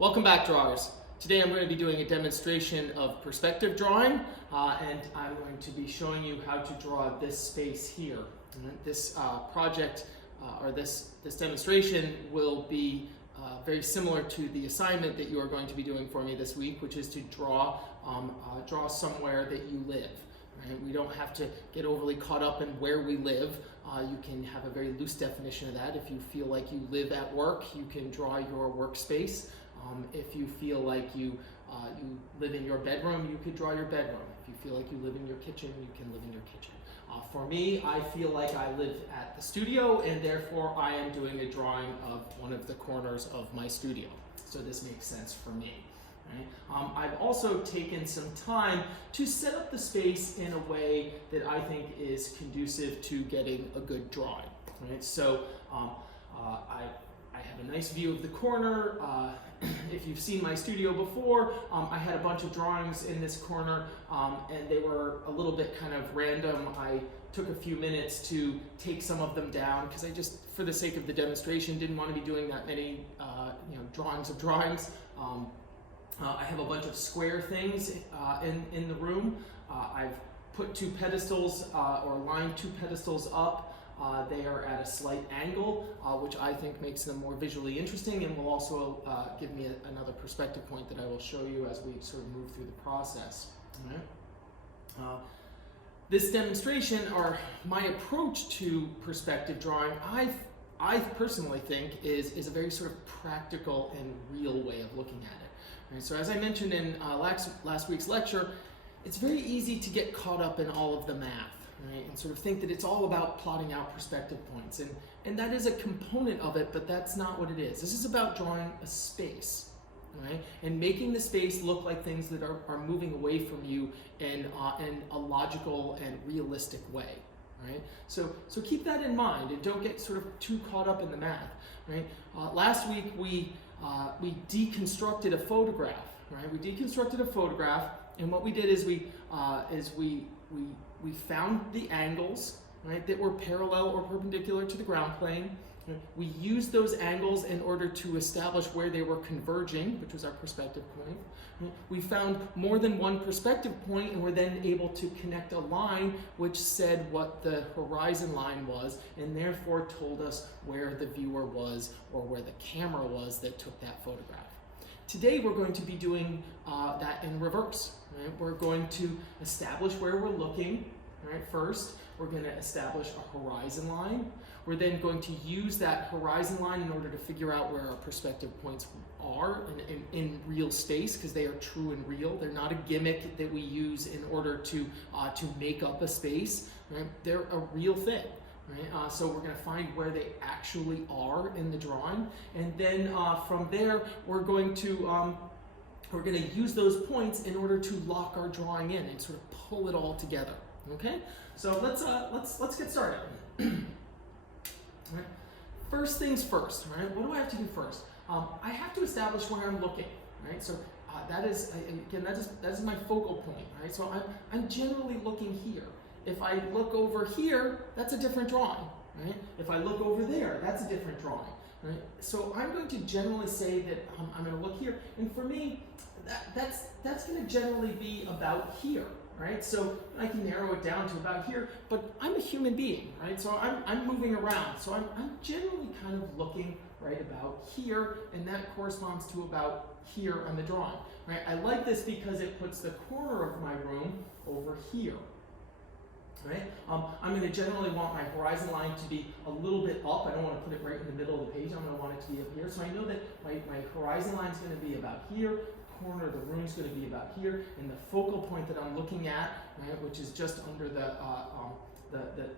Welcome back, drawers. Today I'm going to be doing a demonstration of perspective drawing, and I'm going to be showing you how to draw this space here. This project or this demonstration will be very similar to the assignment that you are going to be doing for me this week, which is to draw somewhere that you live. Right? We don't have to get overly caught up in where we live. You can have a very loose definition of that. If you feel like you live at work, you can draw your workspace. If you feel like you live in your bedroom, you could draw your bedroom. If you feel like you live in your kitchen, you can live in your kitchen. For me, I feel like I live at the studio, and therefore I am doing a drawing of one of the corners of my studio. So this makes sense for me. Right? I've also taken some time to set up the space in a way that I think is conducive to getting a good drawing. Right? So I have a nice view of the corner. If you've seen my studio before, I had a bunch of drawings in this corner, and they were a little bit kind of random. I took a few minutes to take some of them down because I just, for the sake of the demonstration, didn't want to be doing that many drawings of drawings. I have a bunch of square things in the room. I've put two pedestals or lined two pedestals up. They are at a slight angle, which I think makes them more visually interesting and will also give me another perspective point that I will show you as we sort of move through the process. All right? This demonstration, or my approach to perspective drawing, I personally think is a very sort of practical and real way of looking at it. Right? So as I mentioned in last week's lecture, it's very easy to get caught up in all of the math. Right, and sort of think that it's all about plotting out perspective points. And that is a component of it, but that's not what it is. This is about drawing a space, right? And making the space look like things that are moving away from you in a logical and realistic way, right? So keep that in mind and don't get sort of too caught up in the math, right? Last week we deconstructed a photograph, right? We deconstructed a photograph, and what we did is we found the angles, right, that were parallel or perpendicular to the ground plane. We used those angles in order to establish where they were converging, which was our perspective point. We found more than one perspective point, and were then able to connect a line which said what the horizon line was, and therefore told us where the viewer was or where the camera was that took that photograph. Today we're going to be doing that in reverse. Right? We're going to establish where we're looking. Right? First, we're going to establish a horizon line. We're then going to use that horizon line in order to figure out where our perspective points are in real space, because they are true and real. They're not a gimmick that we use in order to make up a space. Right? They're a real thing. Right? So we're going to find where they actually are in the drawing, and then from there we're going to use those points in order to lock our drawing in and sort of pull it all together. Okay, so let's get started. Right. First things first. Right, what do I have to do first? I have to establish where I'm looking. Right, so that is my focal point. Right, so I'm generally looking here. If I look over here, that's a different drawing, right? If I look over there, that's a different drawing, right? So I'm going to generally say that I'm going to look here, and for me, that's going to generally be about here, right? So I can narrow it down to about here, but I'm a human being, right? So I'm moving around, so I'm generally kind of looking right about here, and that corresponds to about here on the drawing, right? I like this because it puts the corner of my room over here. Right? I'm going to generally want my horizon line to be a little bit up. I don't want to put it right in the middle of the page. I'm going to want it to be up here. So I know that my horizon line is going to be about here, the corner of the room is going to be about here, and the focal point that I'm looking at, right, which is just under the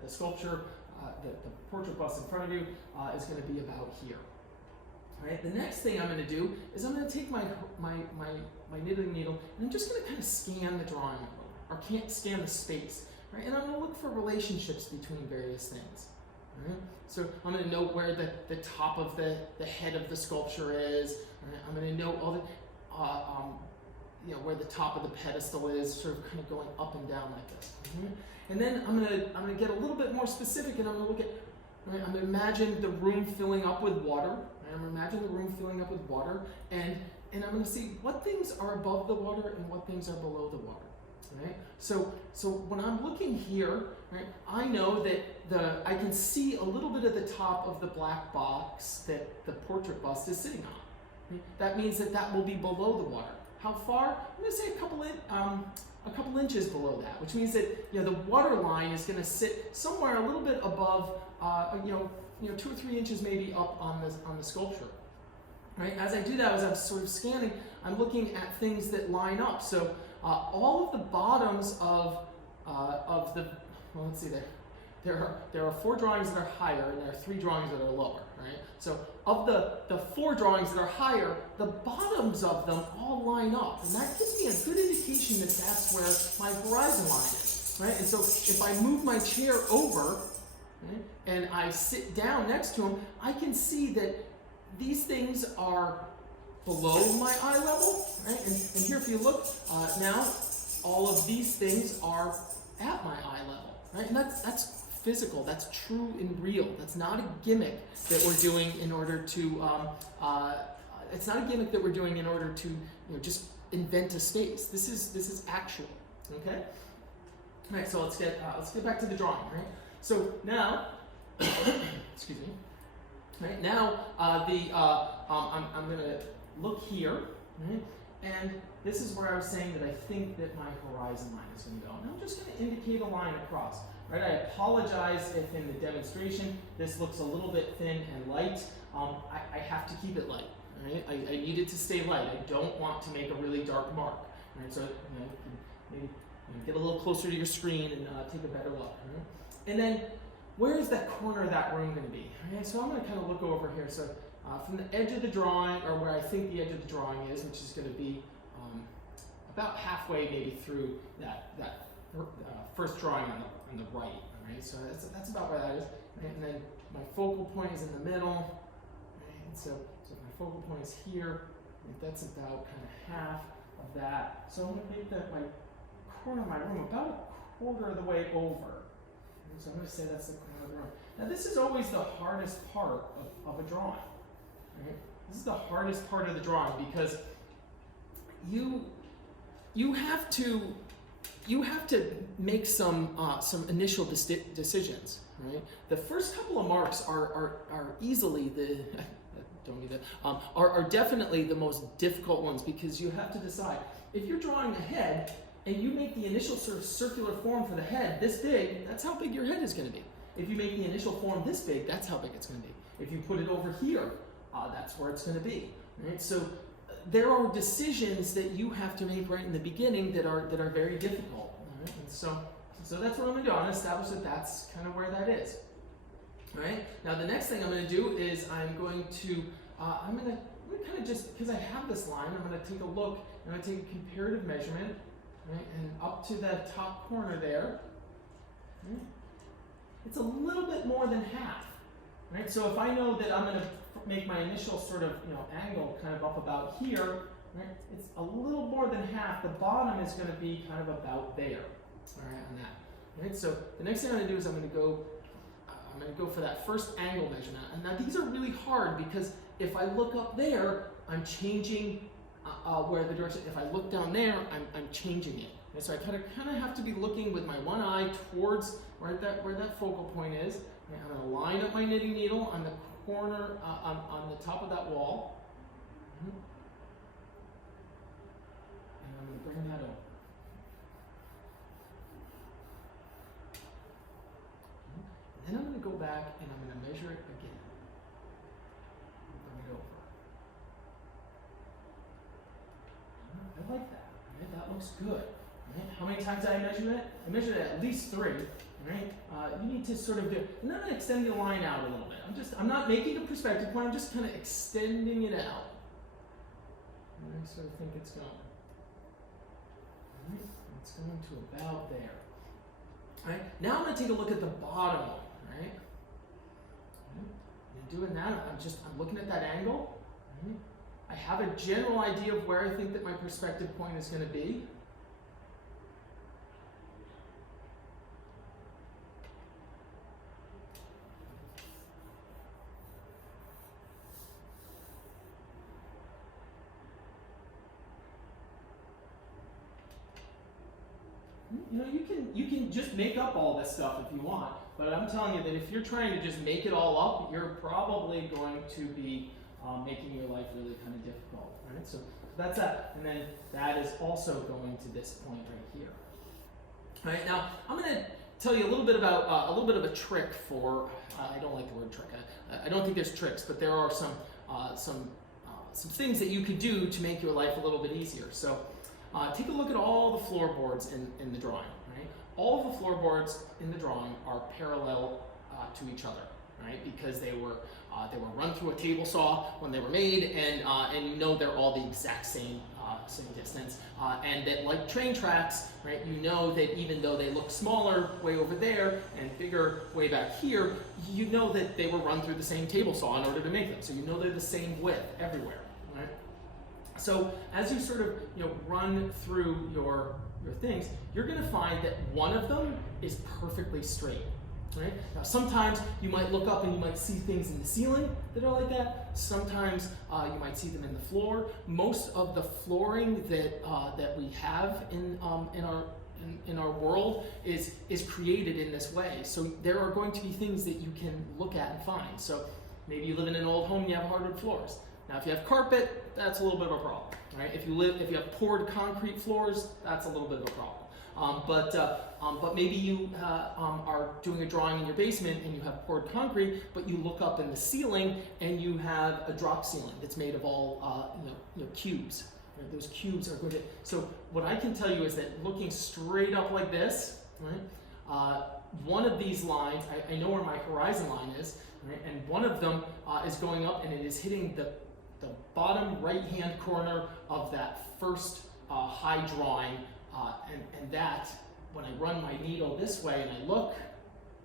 sculpture, the portrait bust in front of you, is going to be about here. Right? The next thing I'm going to do is I'm going to take my knitting needle, and I'm just going to kind of scan the drawing a little, or can't scan the space. Right? And I'm going to look for relationships between various things. Right? So I'm going to know where the top of the head of the sculpture is. Right? I'm going to know all the where the top of the pedestal is, sort of kind of going up and down like this. Right? And then I'm going to get a little bit more specific, and I'm going to look at. Right? I'm going to imagine the room filling up with water. I'm going to imagine the room filling up with water, and I'm going to see what things are above the water and what things are below the water. Right? So when I'm looking here, right, I know that I can see a little bit of the top of the black box that the portrait bust is sitting on. Right? That means that will be below the water. How far? I'm going to say a couple inches below that, which means that the water line is going to sit somewhere a little bit above, 2 or 3 inches maybe up on the sculpture. Right? As I do that, as I'm sort of scanning, I'm looking at things that line up. So all of the bottoms of the, well, let's see there are 4 drawings that are higher and there are 3 drawings that are lower, right? So of the 4 drawings that are higher, the bottoms of them all line up, and that gives me a good indication that that's where my horizon line is, right? And so if I move my chair over, right, and I sit down next to them, I can see that these things are below my eye level, right? And here, if you look now, all of these things are at my eye level, right? And that's physical. That's true and real. That's not a gimmick that we're doing in order to. It's not a gimmick that we're doing in order to just invent a space. This is actual. Okay. All right. So let's get back to the drawing. Right. So now, excuse me. Right now, I'm gonna look here, right? And this is where I was saying that I think that my horizon line is going to go. And I'm just going to indicate a line across. Right? I apologize if in the demonstration this looks a little bit thin and light. I have to keep it light. Right? I need it to stay light. I don't want to make a really dark mark. Right? So maybe get a little closer to your screen and take a better look. Right? And then where is that corner of that room going to be? Right? So I'm going to kind of look over here. So from the edge of the drawing, or where I think the edge of the drawing is, which is going to be about halfway maybe through that first drawing on the right. Right? So that's about where that is. Right? And then my focal point is in the middle. Right? And so if my focal point is here, right, that's about kind of half of that. So I'm going to make my corner of my room about a quarter of the way over. So I'm going to say that's the corner of the room. Now this is always the hardest part of a drawing. Right? This is the hardest part of the drawing because you have to make some initial decisions. Right? The first couple of marks are easily are definitely the most difficult ones because you have to decide if you're drawing a head. And you make the initial sort of circular form for the head this big, that's how big your head is going to be. If you make the initial form this big, that's how big it's going to be. If you put it over here, that's where it's going to be. Right? So there are decisions that you have to make right in the beginning that are very difficult. Right? And so that's what I'm going to do. I'm going to establish that that's kind of where that is. Right? Now the next thing I'm going to do is I'm going to kind of just, because I have this line, I'm going to take a look, I'm going to take a comparative measurement. Right, and up to the top corner there, right, it's a little bit more than half. Right? So if I know that I'm going to make my initial sort of angle kind of up about here, right, it's a little more than half. The bottom is going to be kind of about there. All right, on that. Right? So the next thing I'm going to do is I'm going to go for that first angle measurement. And now these are really hard because if I look up there, I'm changing where the direction. If I look down there, I'm changing it. And so I kind of have to be looking with my one eye towards where that focal point is. And I'm going to line up my knitting needle on the corner on the top of that wall, and I'm going to bring that over. And then I'm going to go back and I'm going to measure it again. Bring it over. I like that. Right? That looks good. Right? How many times did I measure it? I measured it at least 3. Right? You need to sort of do, and then I'm going to extend the line out a little bit. I'm not making a perspective point. I'm just kind of extending it out. And I sort of think it's going. Right? It's going to about there. All right? Now I'm going to take a look at the bottom one. Right? And doing that, I'm looking at that angle. Right? I have a general idea of where I think that my perspective point is going to be. you can just make up all this stuff if you want, but I'm telling you that if you're trying to just make it all up, you're probably going to be making your life really kind of difficult, right? So that's that, and then that is also going to this point right here. All right, now I'm going to tell you a little bit about a little bit of a trick for. I don't like the word trick. I don't think there's tricks, but there are some things that you could do to make your life a little bit easier. So take a look at all the floorboards in the drawing. Right, all of the floorboards in the drawing are parallel to each other, right? Because they were run through a table saw when they were made, and you know they're all the exact same distance, and that like train tracks, right? You know that even though they look smaller way over there and bigger way back here, you know that they were run through the same table saw in order to make them. So you know they're the same width everywhere, right? So as you sort of run through your things, you're going to find that one of them is perfectly straight. Right? Now, sometimes you might look up and you might see things in the ceiling that are like that. Sometimes you might see them in the floor. Most of the flooring that we have in our world is created in this way. So there are going to be things that you can look at and find. So maybe you live in an old home and you have hardwood floors. Now, if you have carpet, that's a little bit of a problem, right? If you have poured concrete floors, that's a little bit of a problem. But maybe you are doing a drawing in your basement and you have poured concrete, but you look up in the ceiling and you have a drop ceiling that's made of all cubes. Right? Those cubes are going to. So what I can tell you is that looking straight up like this, right? One of these lines, I know where my horizon line is, right? And one of them is going up and it is hitting the bottom right-hand corner of that first high drawing. And that, when I run my needle this way and I look,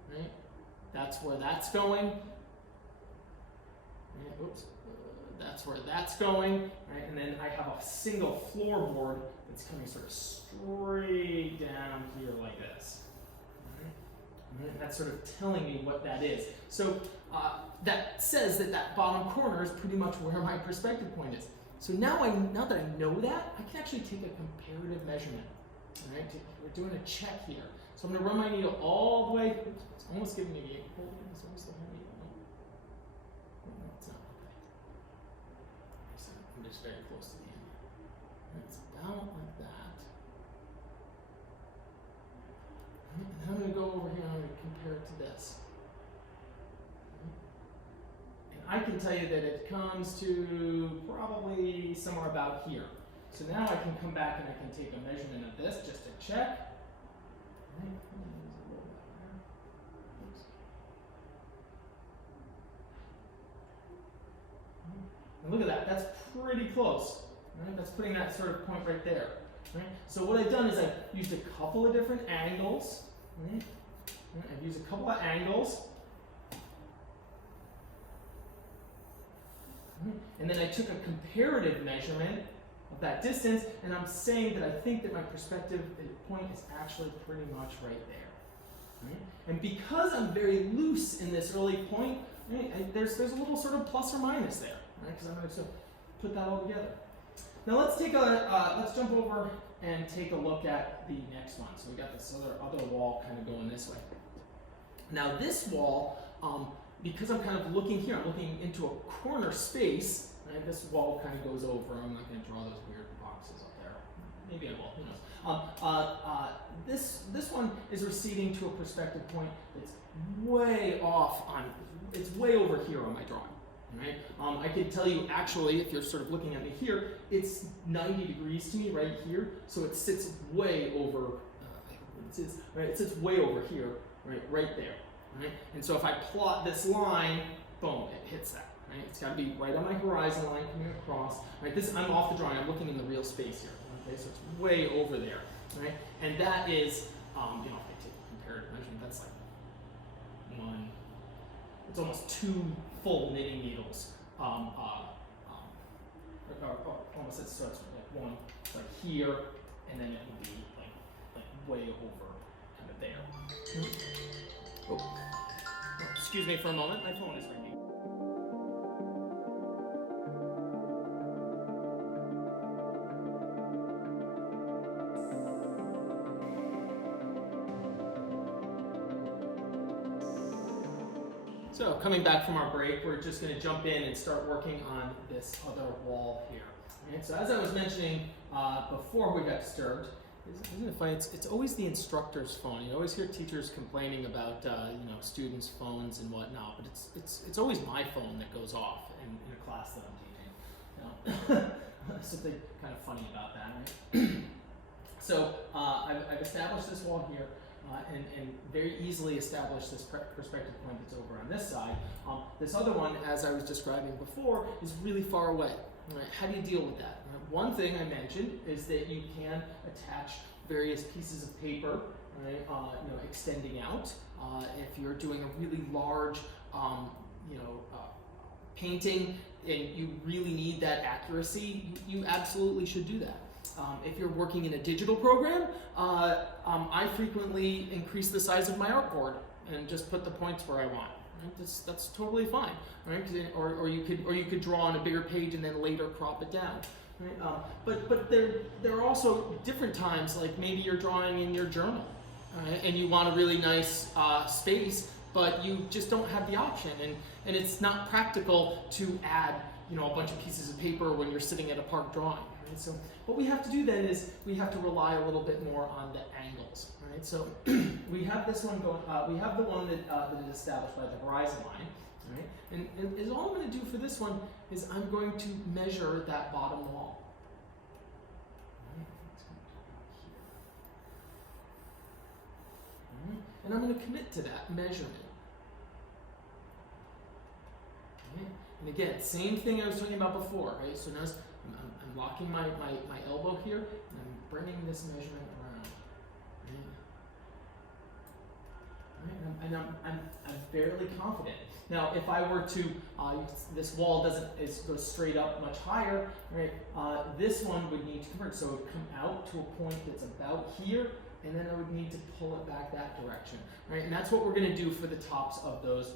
right, that's where that's going. Right, oops, that's where that's going, right? And then I have a single floorboard that's coming sort of straight down here like this. Right? And that's sort of telling me what that is. So that says that bottom corner is pretty much where my perspective point is. So now that I know that, I can actually take a comparative measurement. All right, we're doing a check here. So I'm going to run my needle all the way. Oops, it's almost giving me the hold. It's almost the whole needle. No, it's not. Okay. So I'm just very close to the end. And it's about like that. And then I'm going to go over here and I'm going to compare it to this. And I can tell you that it comes to probably somewhere about here. So now I can come back and I can take a measurement of this just to check. Right. And look at that, that's pretty close. Right? That's putting that sort of point right there. Right? So what I've done is I've used a couple of different angles. Right? I've used a couple of angles. Right? And then I took a comparative measurement of that distance, and I'm saying that I think that my perspective point is actually pretty much right there. Right? And because I'm very loose in this early point, right, there's a little sort of plus or minus there, right? Because I'm going to sort of put that all together. Now let's jump over and take a look at the next one. So we got this other wall kind of going this way. Now this wall, because I'm kind of looking here, I'm looking into a corner space. Right? This wall kind of goes over. I'm not going to draw those weird boxes up there. Maybe I will. Who knows? This one is receding to a perspective point that's way off it's way over here on my drawing. Right? I can tell you actually, if you're sort of looking at me here, it's 90 degrees to me right here. So it sits way over. Right? It sits way over here, right there. Right? And so if I plot this line, boom, it hits that. Right? It's got to be right on my horizon line coming across. Right? I'm off the drawing. I'm looking in the real space here. Okay, so it's way over there. Right? And that is, if I take a comparative measurement, that's like one. It's almost 2 full knitting needles. Almost it starts with like one, it's like here, and then it would be like way over, kind of there. Oh, excuse me for a moment. My phone is ringing. So coming back from our break, we're just going to jump in and start working on this other wall here. Right? So as I was mentioning before we got disturbed, isn't it funny? It's always the instructor's phone. You always hear teachers complaining about students' phones and whatnot, but it's always my phone that goes off in a class that I'm teaching. Something kind of funny about that, right? So I've established this wall here. And very easily establish this perspective point that's over on this side. This other one, as I was describing before, is really far away. Right? How do you deal with that? Right? One thing I mentioned is that you can attach various pieces of paper, right? Extending out. If you're doing a really large, painting and you really need that accuracy, you absolutely should do that. If you're working in a digital program, I frequently increase the size of my artboard and just put the points where I want. Right? That's totally fine, right? Or you could draw on a bigger page and then later crop it down. Right? But there are also different times, like maybe you're drawing in your journal, right? And you want a really nice space, but you just don't have the option, and it's not practical to add a bunch of pieces of paper when you're sitting at a park drawing. Right? So what we have to do then is we have to rely a little bit more on the angles. Right? So we have this one going. We have the one that is established by the horizon line. Right? And all I'm going to do for this one is I'm going to measure that bottom wall. Right? Right? And I'm going to commit to that measurement. Right? And again, same thing I was talking about before. Right? So notice I'm locking my elbow here, and I'm bringing this measurement around. Right? And I'm fairly confident. Now, if I were to, this wall goes straight up much higher, right? This one would need to convert, so it would come out to a point that's about here, and then I would need to pull it back that direction, right? And that's what we're going to do for the tops of those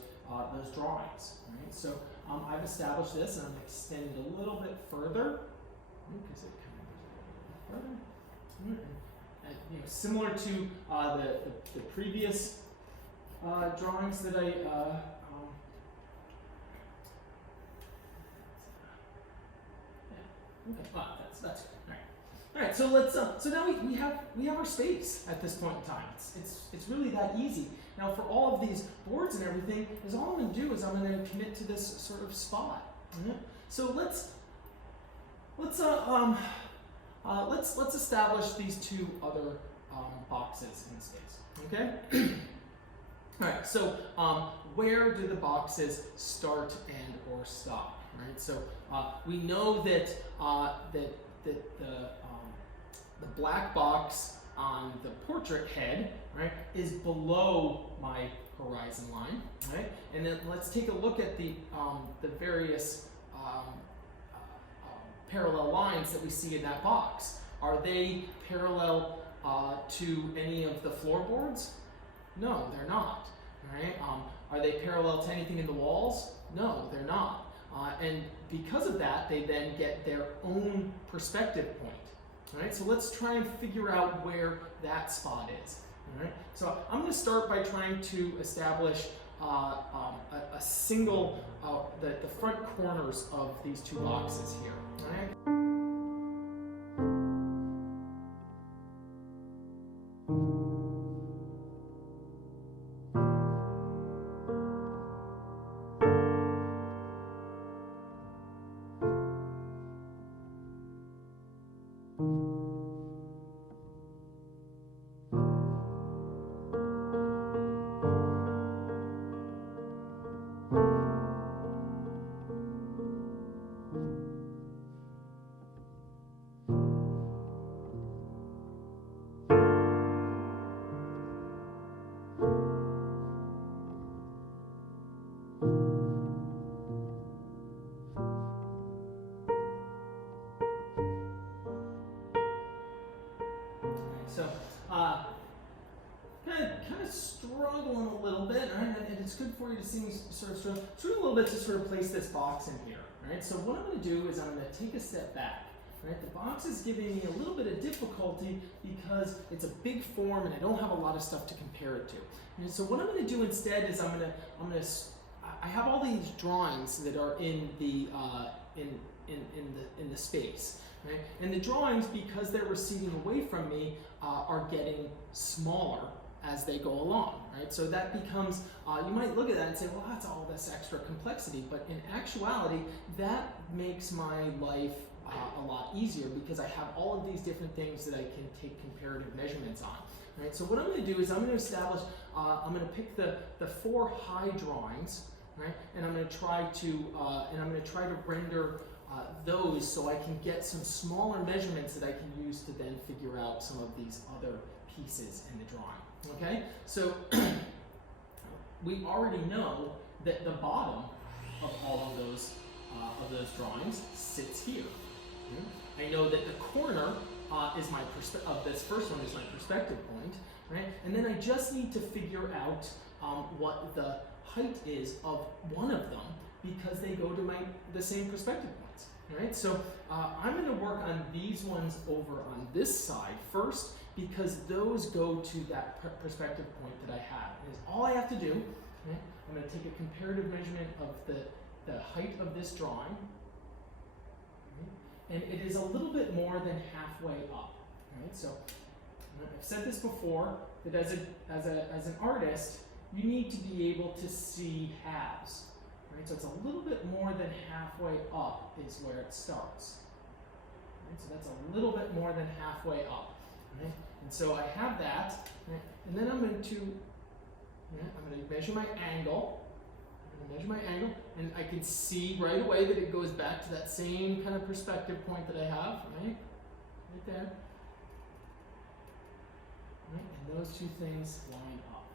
drawings, right? So I've established this, and I'm extending a little bit further. Because it kind of goes a little bit further. And, similar to the previous drawings that I okay. That's good. All right. So let's so now we have our space at this point in time. It's really that easy. Now for all of these boards and everything, is all I'm going to do is I'm going to commit to this sort of spot. Mm-hmm. So let's establish these two other boxes in space. Okay. All right. So where do the boxes start and or stop? Right. So we know that the black box on the portrait head, right, is below my horizon line, right? And then let's take a look at the various parallel lines that we see in that box. Are they parallel to any of the floorboards? No, they're not. Right? Are they parallel to anything in the walls? No, they're not. And because of that, they then get their own perspective point. All right, so let's try and figure out where that spot is. All right, so I'm going to start by trying to establish a single, the front corners of these two boxes here. All right. So, kind of struggling a little bit, right? And it's good for you to see me sort of struggle a little bit to sort of place this box in here, right? So what I'm going to do is I'm going to take a step back, right? The box is giving me a little bit of difficulty because it's a big form and I don't have a lot of stuff to compare it to. And so what I'm going to do instead is I'm going to I have all these drawings that are in the in the space, right? And the drawings, because they're receding away from me, are getting smaller as they go along, right? So that becomes, you might look at that and say, well, that's all this extra complexity, but in actuality, that makes my life a lot easier because I have all of these different things that I can take comparative measurements on, right? So what I'm going to do is I'm going to establish, I'm going to pick the 4 high drawings, right? And I'm going to try to render those so I can get some smaller measurements that I can use to then figure out some of these other pieces in the drawing. Okay, so we already know that the bottom of all of those drawings sits here. I know that the corner is my of this first one is my perspective point, right? And then I just need to figure out what the height is of one of them because they go to the same perspective points, right? So I'm going to work on these ones over on this side first because those go to that perspective point that I have. And all I have to do, okay, I'm going to take a comparative measurement of the height of this drawing, okay, and it is a little bit more than halfway up. Right? So I've said this before that as an artist, you need to be able to see halves. Right? So it's a little bit more than halfway up is where it starts. Right? So that's a little bit more than halfway up. Right? And so I have that, right? And then I'm going to measure my angle. I'm going to measure my angle, and I can see right away that it goes back to that same kind of perspective point that I have, right? Right there. Right? And those two things line up.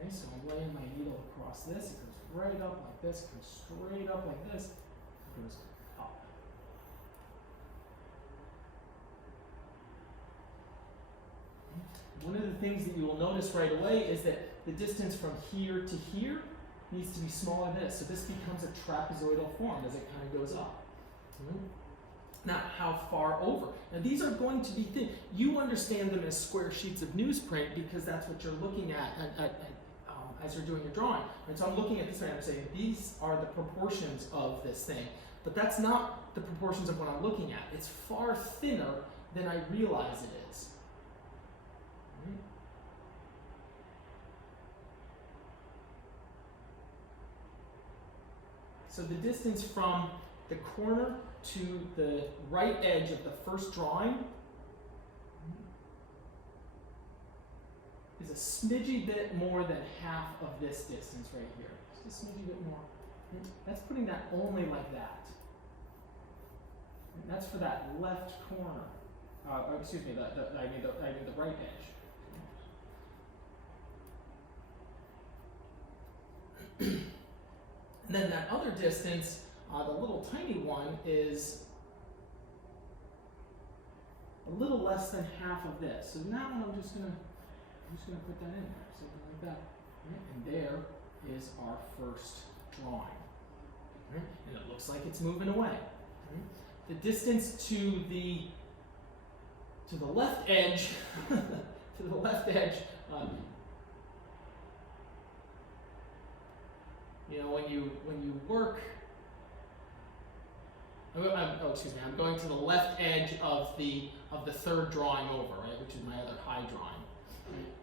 Okay, so I'm laying my needle across this. It goes right up like this, it goes straight up like this, it goes up. One of the things that you will notice right away is that the distance from here to here needs to be smaller than this. So this becomes a trapezoidal form as it kind of goes up. Now, how far over? Now, these are going to be thin. You understand them as square sheets of newsprint because that's what you're looking at as you're doing your drawing. And so I'm looking at this and I'm saying these are the proportions of this thing. But that's not the proportions of what I'm looking at. It's far thinner than I realize it is. Right? So the distance from the corner to the right edge of the first drawing is a smidgy bit more than half of this distance right here. Just a smidgy bit more. That's putting that only like that. And that's for that left corner. Excuse me, I mean the right edge. And then that other distance, the little tiny one, is a little less than half of this. So now I'm just gonna put that in there, something like that. Right? And there is our first drawing. Right? And it looks like it's moving away. Right? The distance to the left edge, to the left edge. You know, when you work. I'm going to the left edge of the third drawing over, right, which is my other high drawing.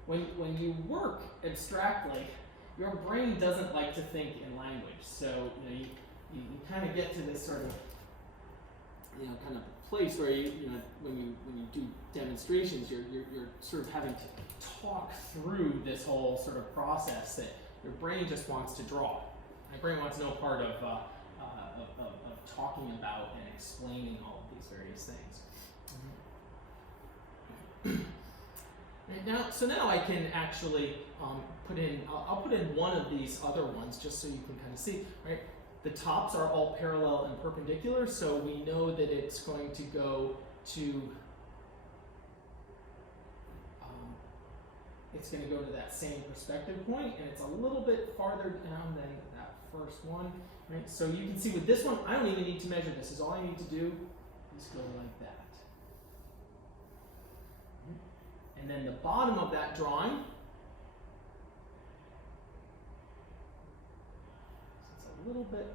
Right? When you work abstractly, your brain doesn't like to think in language, so you kind of get to this sort of kind of place where when you do demonstrations, you're sort of having to talk through this whole sort of process that your brain just wants to draw. My brain wants no part of talking about and explaining all of these various things. Now I can actually put in. I'll put in one of these other ones just so you can kind of see. Right, the tops are all parallel and perpendicular, so we know that it's going to go to. It's going to go to that same perspective point, and it's a little bit farther down than that first one. Right? So you can see with this one, I don't even need to measure this. All I need to do is go like that. And then the bottom of that drawing, so it's a little bit,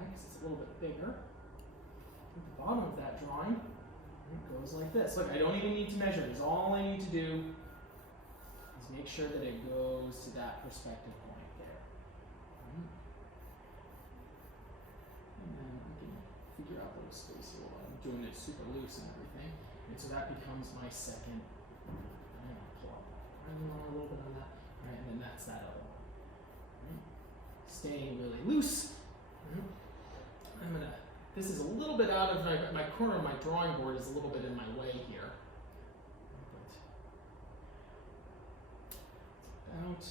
because it's a little bit bigger. The bottom of that drawing, it goes like this. Look, I don't even need to measure this. All I need to do is make sure that it goes to that perspective point there. And then I can figure out those spaces while I'm doing it super loose and everything. And so that becomes my second. I'm going to pull up a little bit on that. All right, and then that's that other one. Right. Staying really loose. I'm going to, this is a little bit out of my corner of my drawing board is a little bit in my way here. But out to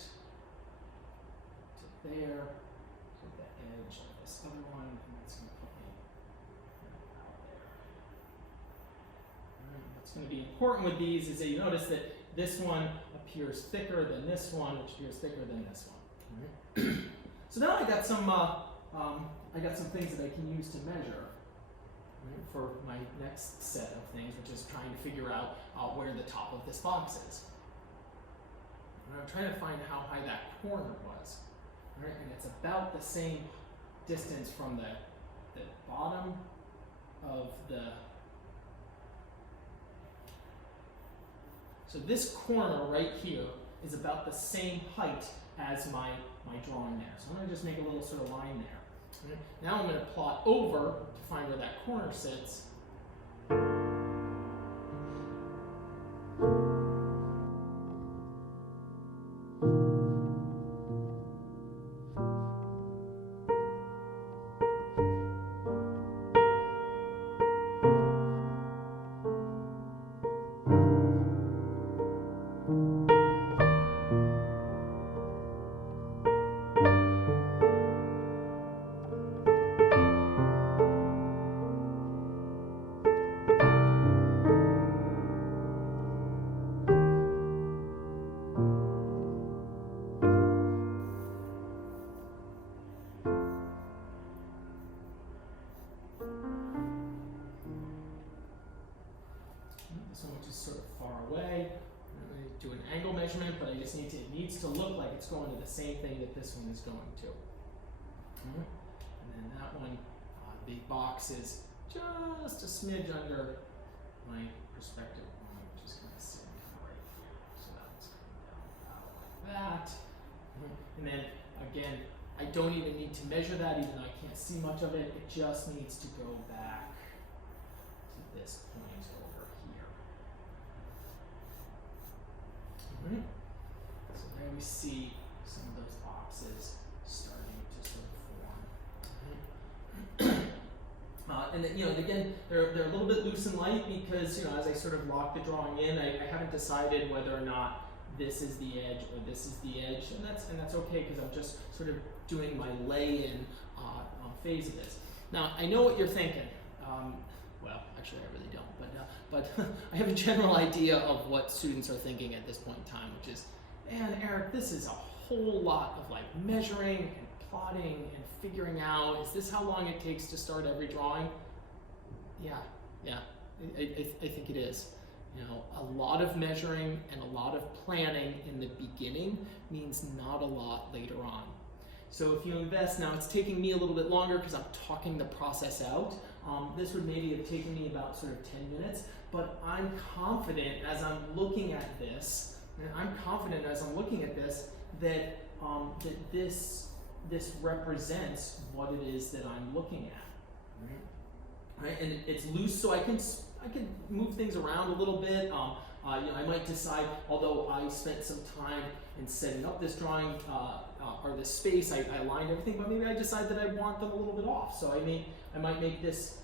there, to the edge of this other one, and that's going to put me out there. What's going to be important with these is that you notice that this one appears thicker than this one, which appears thicker than this one. Right? So now I got some things that I can use to measure for my next set of things, which is trying to figure out where the top of this box is. And I'm trying to find how high that corner was. Right? And it's about the same distance from the bottom of the. So this corner right here is about the same height as my drawing there. So I'm going to just make a little sort of line there. Right? Now I'm going to plot over to find where that corner sits. Do an angle measurement, but I just need to, it needs to look like it's going to the same thing that this one is going to. And then that one, the box is just a smidge under my perspective one, which is going to sit right here. So that's coming down about like that. And then again, I don't even need to measure that, even though I can't see much of it. It just needs to go back to this point over here. Right. So there we see some of those boxes starting to sort of form. And then, again, they're a little bit loose and light because, as I sort of lock the drawing in, I haven't decided whether or not this is the edge or this is the edge, and that's okay because I'm just sort of doing my lay-in phase of this. Now, I know what you're thinking. Well, actually, I really don't. But I have a general idea of what students are thinking at this point in time, which is, man, Eric, this is a whole lot of like measuring and plotting and figuring out. Is this how long it takes to start every drawing? Yeah, I think it is. A lot of measuring and a lot of planning in the beginning means not a lot later on. So if you invest, now it's taking me a little bit longer because I'm talking the process out. This would maybe have taken me about sort of 10 minutes, but I'm confident as I'm looking at this, that this represents what it is that I'm looking at. Right? And it's loose, so I can move things around a little bit. I might decide, although I spent some time in setting up this drawing or this space, I aligned everything, but maybe I decide that I want them a little bit off. So I might make this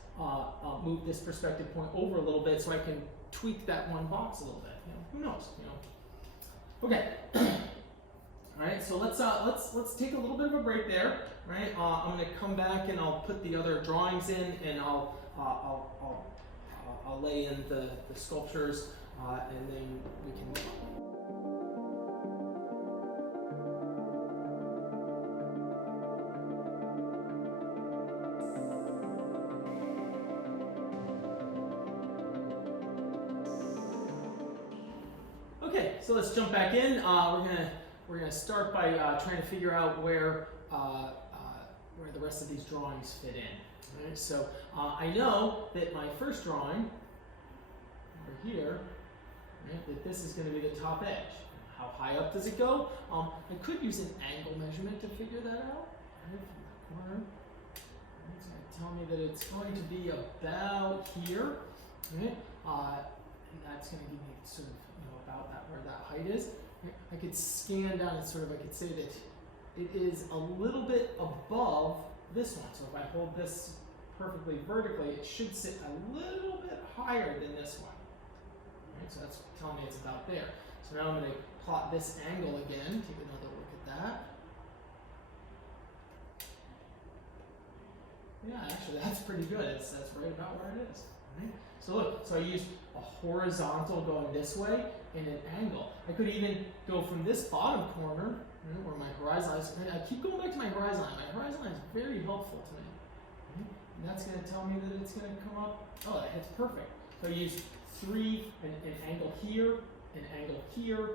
move this perspective point over a little bit so I can tweak that one box a little bit. Who knows? Okay. All right. So let's take a little bit of a break there. Right. I'm going to come back and I'll put the other drawings in, and I'll lay in the sculptures, and then we can. so let's jump back in. We're gonna start by trying to figure out where the rest of these drawings fit in. All right, so I know that my first drawing over here, right, that this is going to be the top edge. How high up does it go? I could use an angle measurement to figure that out. Right, from the corner, it's going to tell me that it's going to be about here. Right? And that's going to give me sort of about that where that height is. I could scan down and sort of I could say that it is a little bit above this one. So if I hold this perfectly vertically, it should sit a little bit higher than this one. Right, so that's telling me it's about there. So now I'm going to plot this angle again. Take another look at that. Yeah, actually that's pretty good. That's right about where it is. Right? So look, so I used a horizontal going this way and an angle. I could even go from this bottom corner, right, where my horizon is. And I keep going back to my horizon line. My horizon line is very helpful to me. Right? And that's going to tell me that it's going to come up. Oh, that hits perfect. So I use an angle here, an angle here.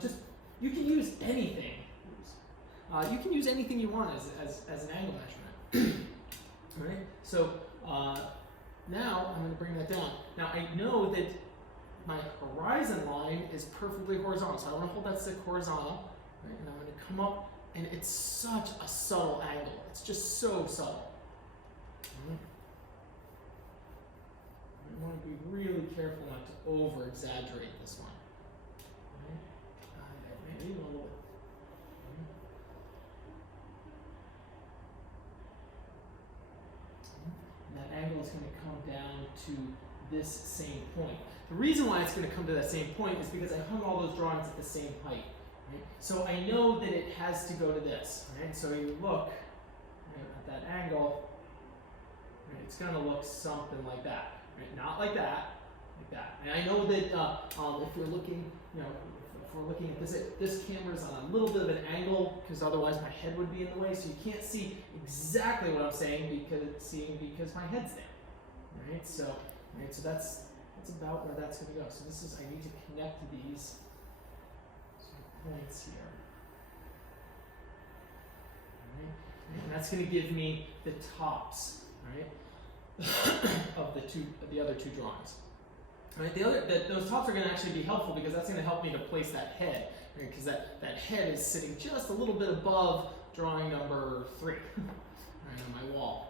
Just you can use anything. You can use anything you want as an angle measurement. All right. So now I'm going to bring that down. Now I know that my horizon line is perfectly horizontal, so I want to hold that stick horizontal. Right, and I'm going to come up, and it's such a subtle angle. It's just so subtle. I want to be really careful not to over-exaggerate this one. Right? Maybe even a little bit. And that angle is going to come down to this same point. The reason why it's going to come to that same point is because I hung all those drawings at the same height. Right? So I know that it has to go to this. Right? So you look at that angle, right? It's going to look something like that. Right? Not like that, like that. And I know that if you're looking, if we're looking at this camera is on a little bit of an angle because otherwise my head would be in the way, so you can't see exactly what I'm saying because my head's there. Right? So that's about where that's going to go. So I need to connect these points here. Right? And that's going to give me the tops, right, of the other two drawings. Right? Those tops are going to actually be helpful because that's going to help me to place that head, right? Because that head is sitting just a little bit above drawing number 3, right, on my wall.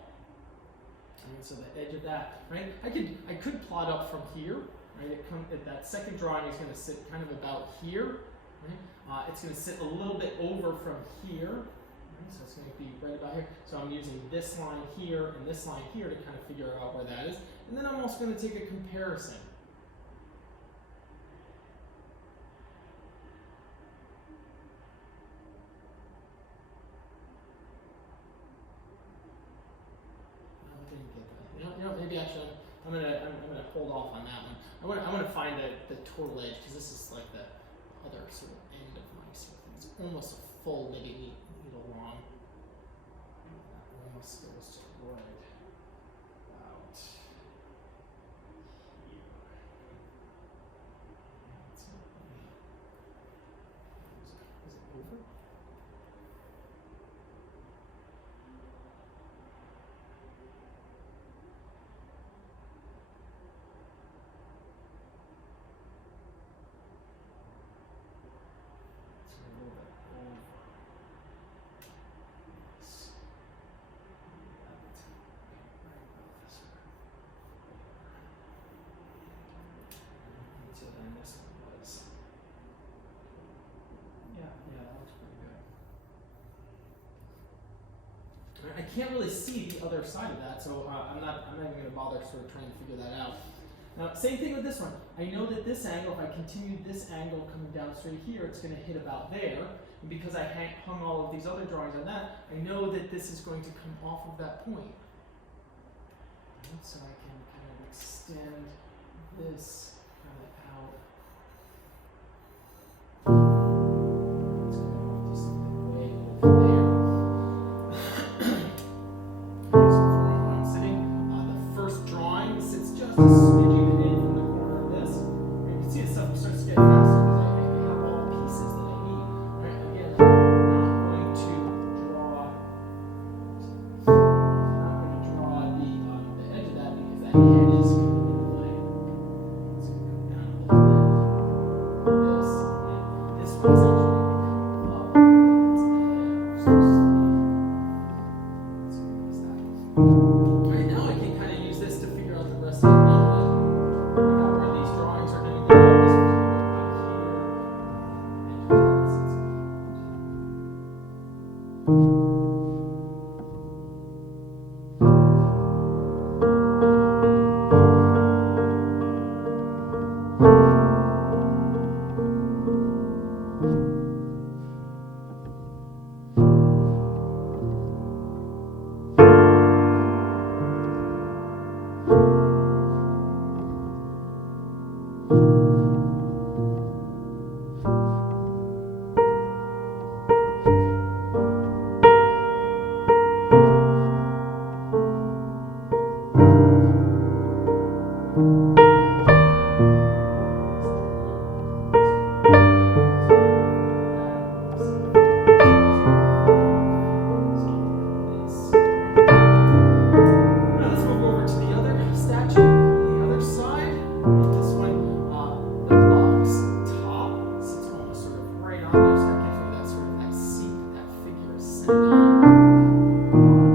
Right, so the edge of that, right? I could plot up from here, right? That second drawing is going to sit kind of about here, right? It's going to sit a little bit over from here, right? So it's going to be right about here. So I'm using this line here and this line here to kind of figure out where that is. And then I'm also going to take a comparison. Maybe actually I'm gonna hold off on that one. I want to find the total edge because this is like the other sort of end of my sort of thing. It's almost a full needle long. That almost goes to right about here. Is it over? I can't really see the other side of that, so I'm not even going to bother sort of trying to figure that out. Now, same thing with this one. I know that this angle, if I continue this angle coming down straight here, it's going to hit about there. And because I hung all of these other drawings on that, I know that this is going to come off of that point. And so I can kind of extend this kind of out. It's going to do something way over there. Just a smidgen in from the corner of this. You can see it starts to get faster. one is actually up. Alright, now I can kind of use this to figure out the rest of the run. Figure out where these drawings are going to go. This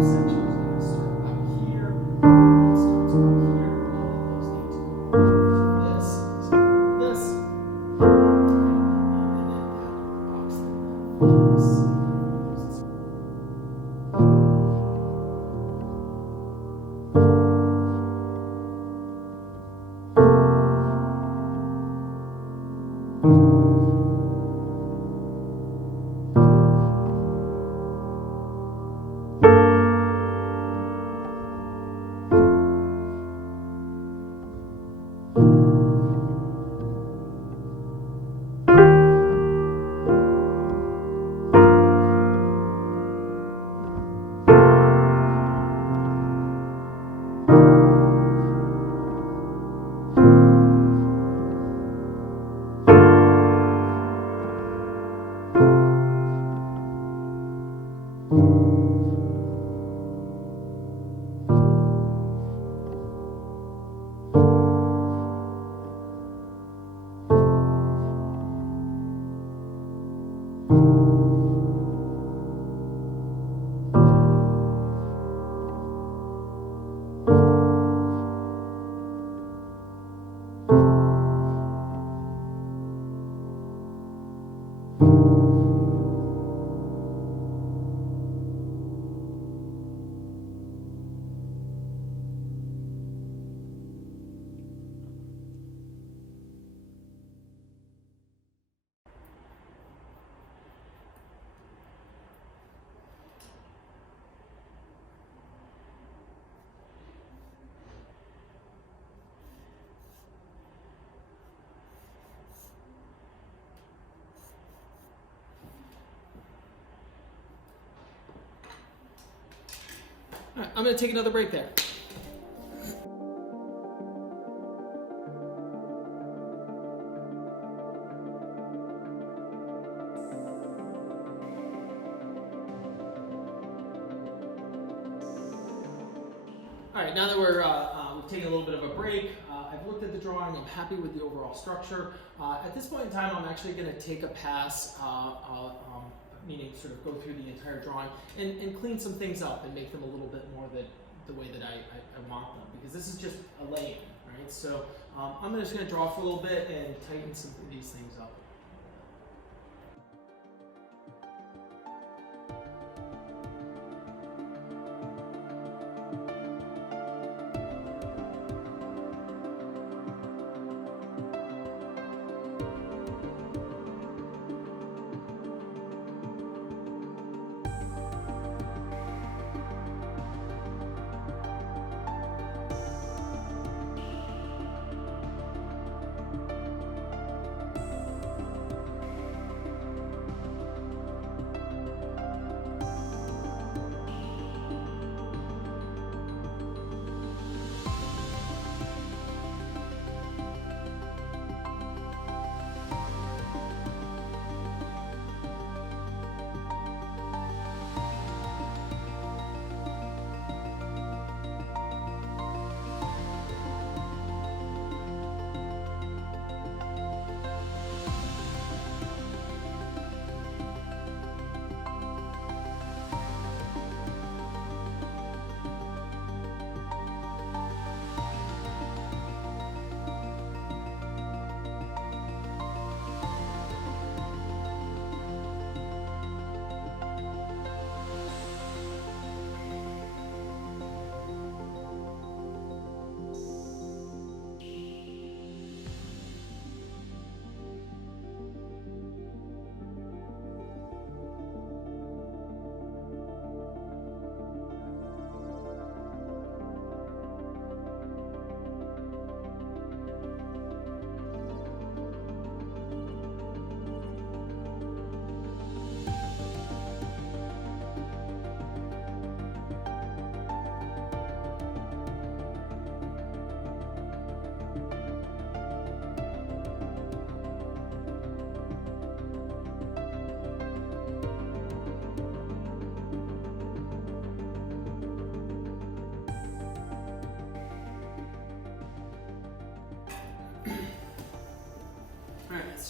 one's going to go back here. All right, I'm going to take another break there. All right, now that we've taken a little bit of a break, I've looked at the drawing, I'm happy with the overall structure. At this point in time, I'm actually going to take a pass, meaning sort of go through the entire drawing and clean some things up and make them a little bit more the way that I want them, because this is just a lay-in, right? So I'm just going to draw for a little bit and tighten some of these things up.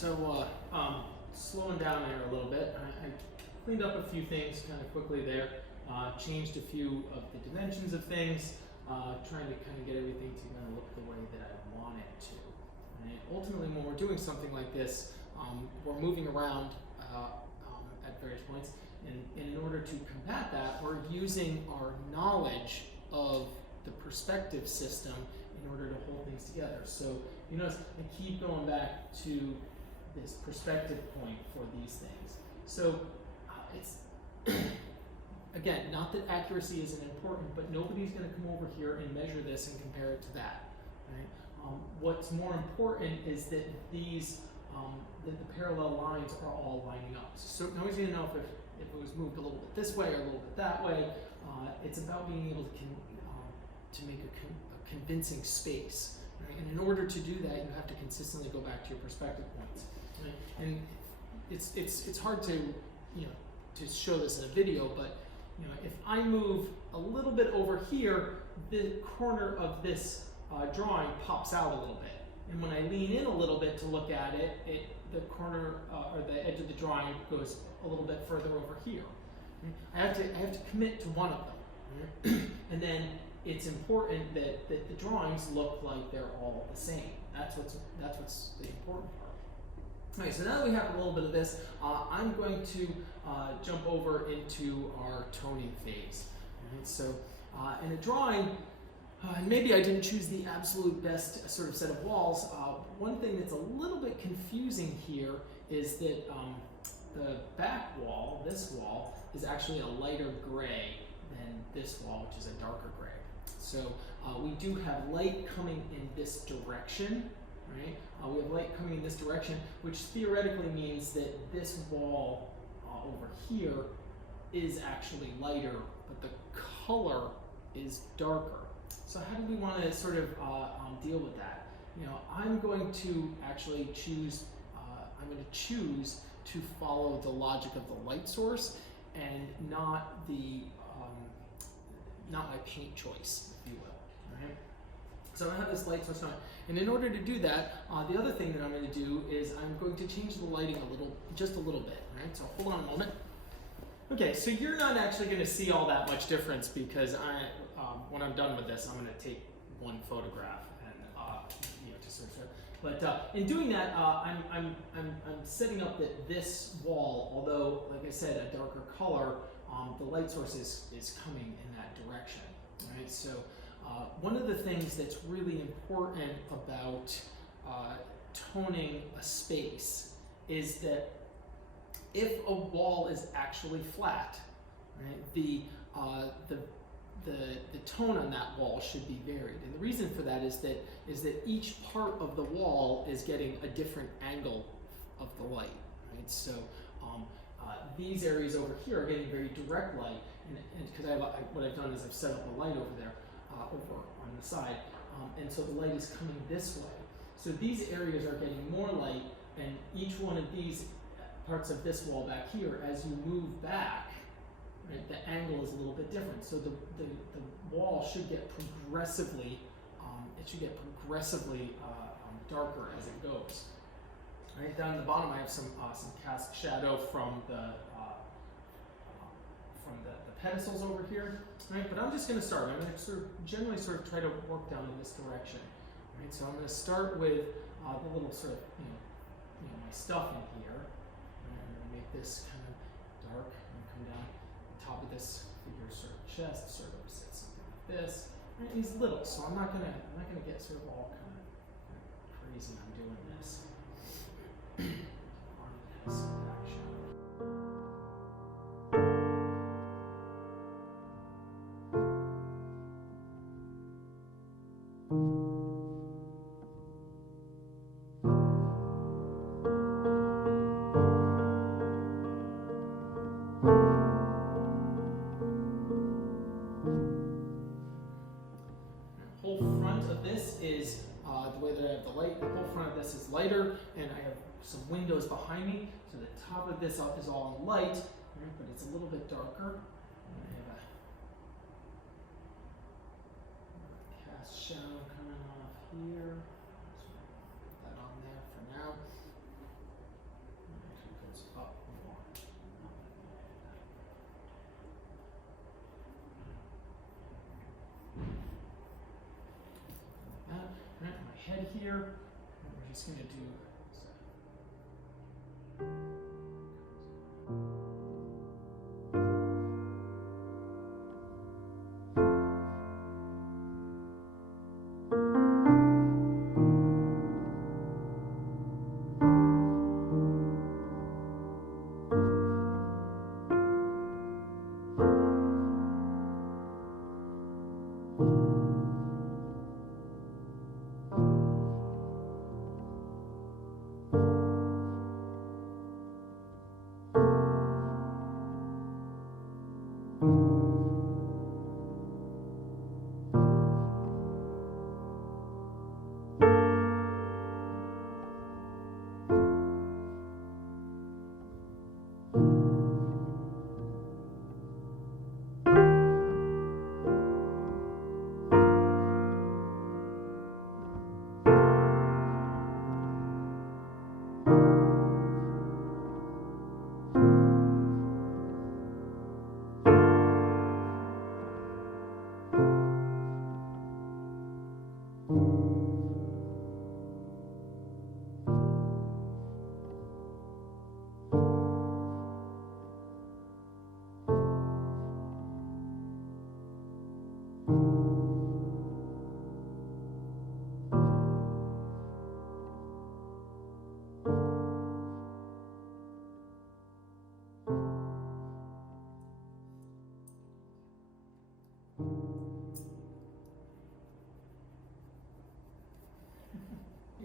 so slowing down there a little bit, I cleaned up a few things kind of quickly there, changed a few of the dimensions of things, trying to kind of get everything to kind of look the way that I want it to. And ultimately, when we're doing something like this, we're moving around at various points, and in order to combat that, we're using our knowledge of the perspective system in order to hold things together. So you notice I keep going back to this perspective point for these things. So it's, again, not that accuracy isn't important, but nobody's going to come over here and measure this and compare it to that. Right? What's more important is that these, that the parallel lines are all lining up. So nobody's going to know if it was moved a little bit this way or a little bit that way. It's about being able to make a convincing space. Right? And in order to do that, you have to consistently go back to your perspective points. Right? And it's hard to, to show this in a video, but if I move a little bit over here, the corner of this drawing pops out a little bit. And when I lean in a little bit to look at it, the corner or the edge of the drawing goes a little bit further over here. I have to commit to one of them. And then it's important that the drawings look like they're all the same. That's what's the important part. Okay, so now that we have a little bit of this, I'm going to jump over into our toning phase. Right, so in a drawing, maybe I didn't choose the absolute best sort of set of walls. One thing that's a little bit confusing here is that the back wall, this wall, is actually a lighter gray than this wall, which is a darker gray. So we do have light coming in this direction, right? We have light coming in this direction, which theoretically means that this wall over here is actually lighter, but the color is darker. So how do we want to sort of deal with that? I'm going to actually choose, to follow the logic of the light source and not my paint choice, if you will. Right? So I have this light source on, and in order to do that, the other thing that I'm going to do is I'm going to change the lighting just a little bit. Right? So hold on a moment. Okay, so you're not actually going to see all that much difference because when I'm done with this, I'm going to take one photograph and just sort of. But in doing that, I'm setting up that this wall, although like I said, a darker color, the light source is coming in that direction. Right. So one of the things that's really important about toning a space is that if a wall is actually flat, right, the tone on that wall should be varied. And the reason for that is that each part of the wall is getting a different angle of the light. Right? So these areas over here are getting very direct light, and because what I've done is I've set up a light over there, over on the side, and so the light is coming this way. So these areas are getting more light, and each one of these parts of this wall back here, as you move back, right, the angle is a little bit different. So the wall should get progressively, darker as it goes. Right down at the bottom, I have some cast shadow from the pedestals over here. Right, but I'm just going to start. I'm going to generally try to work down in this direction. Right, so I'm going to start with the little sort of my stuff in here. Right, I'm going to make this kind of dark and come down the top of this figure's sort of chest, sort of set something like this. Right, he's little, so I'm not gonna get sort of all kind of crazy when I'm doing this. Lighter, and I have some windows behind me, so the top of this is all in light, right, but it's a little bit darker. And I have a cast shadow coming off here. So put that on there for now. here. And we're just going to do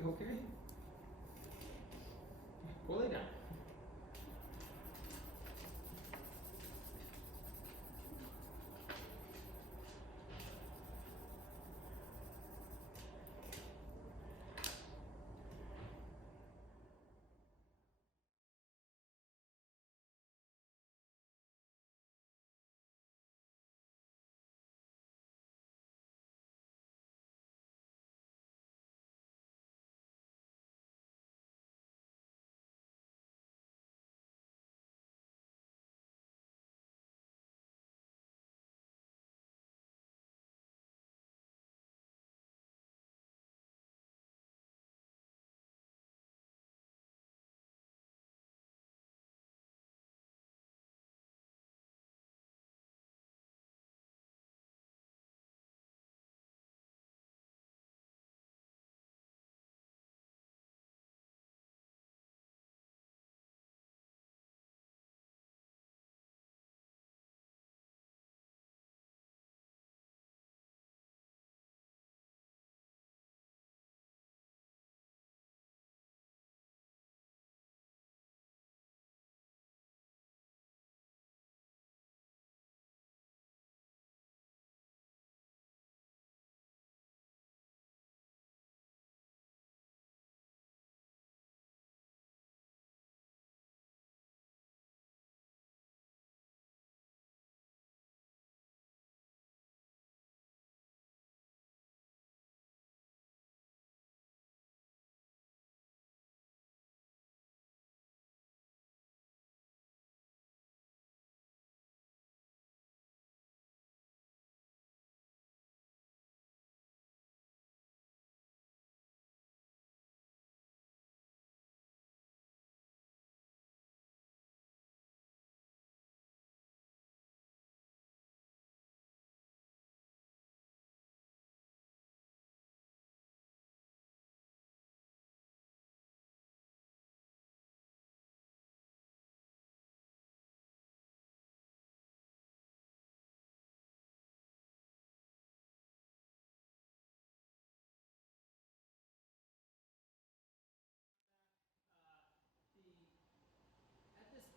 You okay? Go lay down.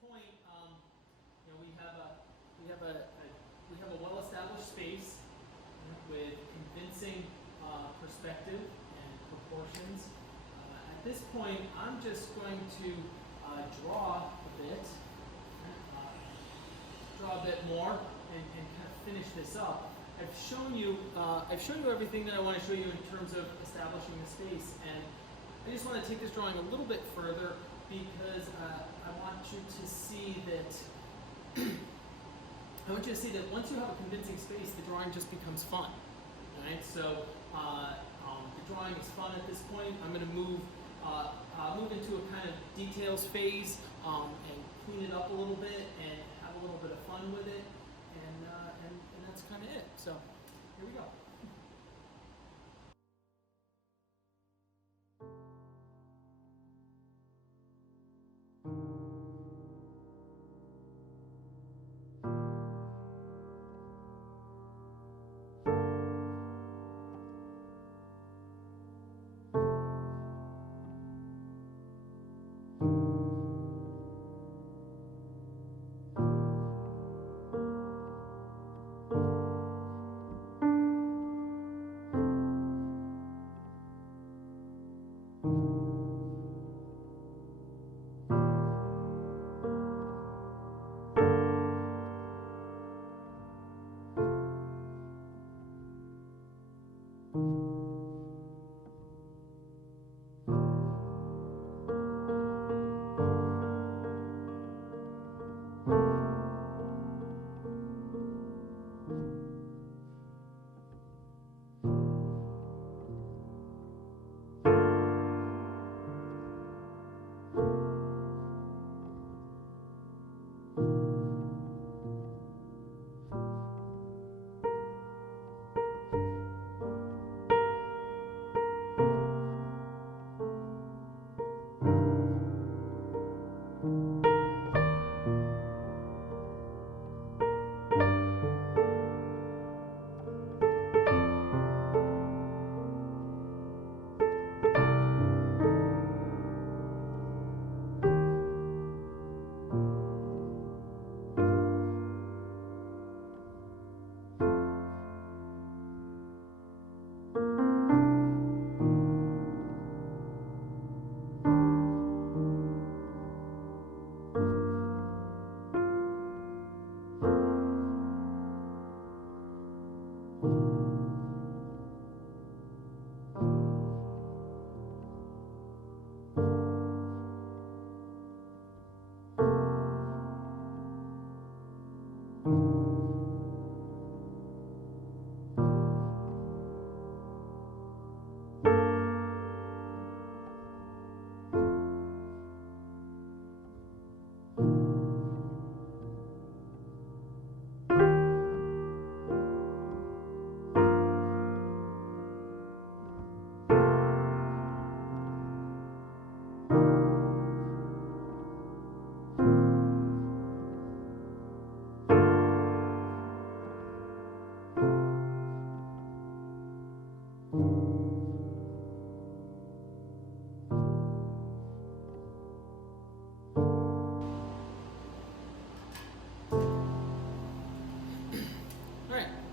Point, you know, we have a well-established space with convincing perspective and proportions. At this point, I'm just going to draw a bit more, and kind of finish this up. I've shown you everything that I want to show you in terms of establishing the space, and I just want to take this drawing a little bit further because I want you to see that once you have a convincing space, the drawing just becomes fun, right? So The drawing is fun at this point. I'm going to move into a kind of details phase and clean it up a little bit and have a little bit of fun with it, and that's kind of it. So here we go.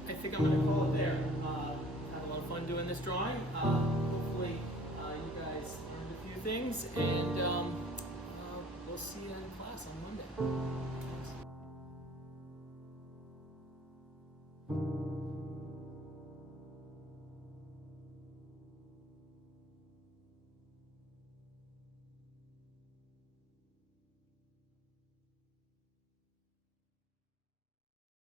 I think I'm going to call it there. Had a lot of fun doing this drawing. Hopefully you guys learned a few things, and we'll see you in class on Monday.